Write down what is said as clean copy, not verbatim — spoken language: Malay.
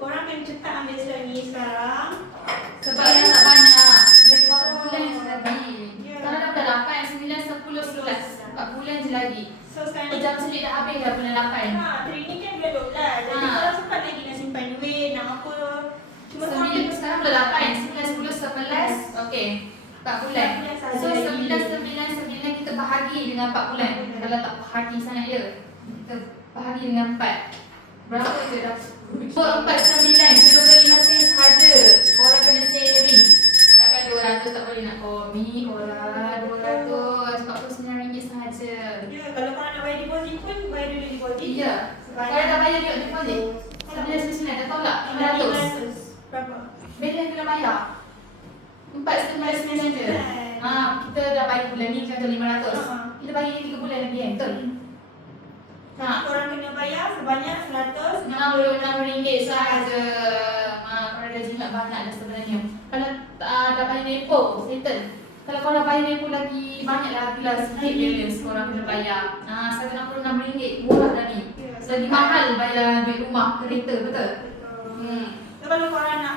korang kena cepat ambil lagi sekarang. Sebab dah tak banyak. Dah berapa bulan je lagi. Ya. Kalau dah bulan 8, 9, 10, 11. 4 bulan je lagi. So sekarang Jam selit dah habis dah bulan 8. training kan bulan 12. Jadi korang sempat lagi nak simpan duit, nak apa. Cuma korang Sekarang bulan 8, 9, 10, 11. Okey. 4 bulan. So 9 kita bahagi dengan 4 bulan. Kalau tak bahagi sangat dia, kita bahagi dengan 4. Berapa je dah? 4, 9, 25 sen sahaja. Korang kena saving. Takkan 200 tak boleh nak komik. Korang 249 ringgit sahaja. Ya, kalau korang nak bayar deposit pun bayar dulu deposit. Iya. Kalau dah bayar dia deposit. 999 dah tahu tak? 500. Berapa? Bila yang kena bayar? 499 je. Kita dah bayar bulan ni kata 500. Kita bayar 3 bulan lagi kan? Betul? Korang kena bayar sebanyak 96 ringgit sahaja. Korang dah jimat banyak dah sebenarnya. Kalau dah bayar depo, settle. Kalau korang bayar depo lagi banyak lagi lah sikit balance korang kena bayar. 166 ringgit murah dah ni. Lagi mahal bayar duit rumah kereta, betul? kalau korang nak